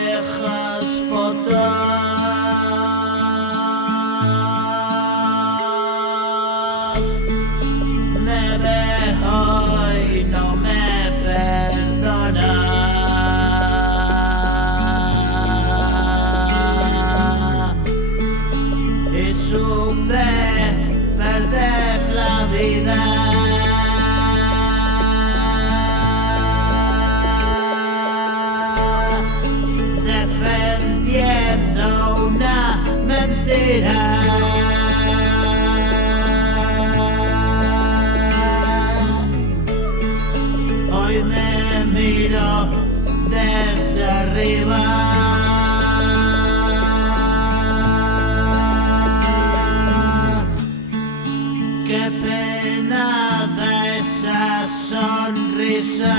viejas fotos. Me veo y no me perdona. Y supe perder la vida. Defendiendo una mentira. Hoy me miro desde arriba. Qué pena da esa sonrisa.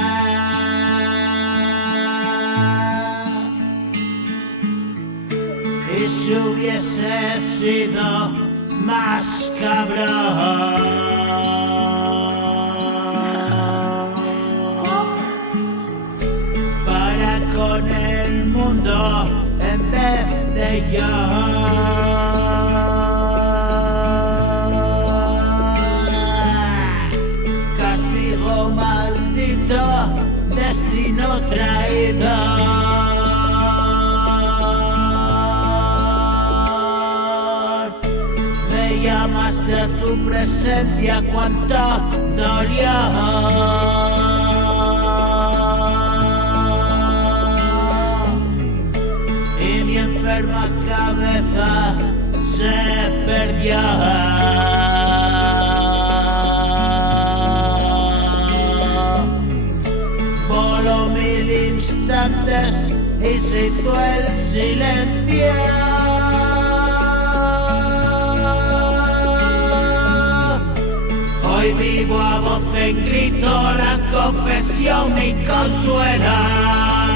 Y si hubiese sido más cabrón, para con el mundo en vez de yo. Castigo maldito, destino traidor. Llamaste a tu presencia cuánto dolió. Y mi enferma cabeza se perdió. Voló 1000 instantes y se hizo el silencio. Hoy vivo a voz en grito, la confesión me consuela.